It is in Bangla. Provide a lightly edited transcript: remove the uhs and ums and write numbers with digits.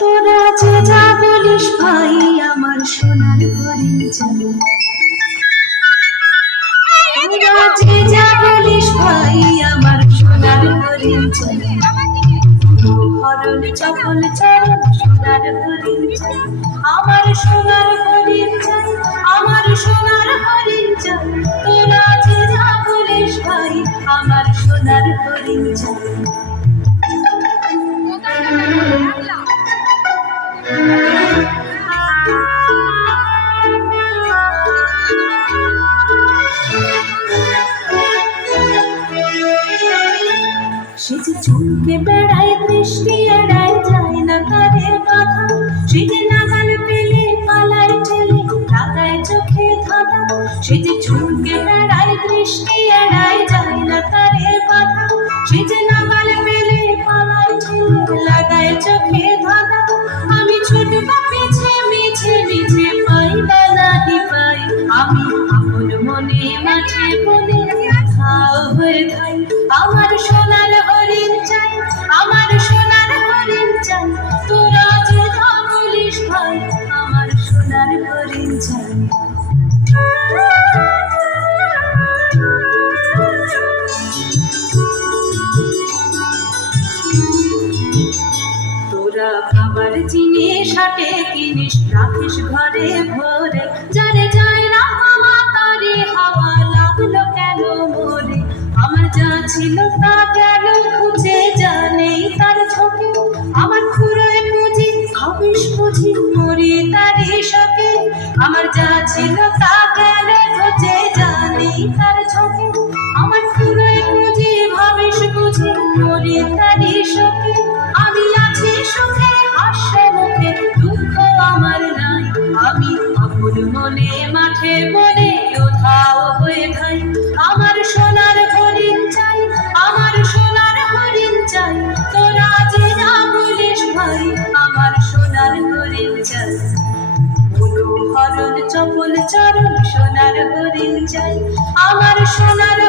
তোরা যে যা বলিস ভাই আমার সোনার হরিণ চাই, তোরা যে যা বলিস ভাই আমার সোনার হরিণ চাই, হরণ চপল চরণ সোনার হরিণ চাই, আমার সোনার হরিণ চাই, আমার সোনার হরিণ চাই, তোরা যে যা বলিস ভাই আমার সোনার হরিণ চাই। সে যে চুলকে বেড়ায় দৃষ্টি এড়ায় যায় না তারে বাধা, সে যে নাগাল পেলে পালায় ঠেলে লাগায় চোখে ধাঁধা, সে যে চুলকে বেড়ায় দৃষ্টি এড়ায় যায় না তারে বাধা, সে যে নাগাল পেলে পালায় ঠেলে লাগায় চোখে ধাঁধা। আমি ছুটব পিছে মিছে মিছে পাই বা নাহি পাই, আমি আপন মনে মাঠে বলে খাও হয়ে খাই, আমার সোনার হরিণ চাই, আমার সোনার হরিণ চাই, তোরা যে যা বলিস ভাই আমার সোনার হরিণ চাই। তোরা খাবার জিনিস হাটে কিনিস রাখিস ঘরে ভরে, যারে যায় না মামা তারে হাওয়া লাগলো কেন মরে, আমার যা ছিল তা গেল খুঁজে জানেই তার ঝোঁকে, আমার খুঁড়োয় পুঁজি ভাবিস বুঝি মরি তারই শোকে, আমার যা ছিল তা গেল খুঁজে জানেই তার ঝোঁকে, আমার খুঁড়োয় পুঁজি ভাবিস বুঝি মরি তারই শোকে। আমি আছি সুখে হাস্য মুখে দুঃখ আমার নাই, আমি আপন মনে মাঠে বলে উধাও হয়ে খাই, আমার সোনার হরিণ চাই, আমার সোনার হরিণ চাই, তোরা যে যা বলিস ভাই আমার সোনার হরিণ চাই, হরণ চপল চরণ সোনার হরিণ চাই, আমার সোনার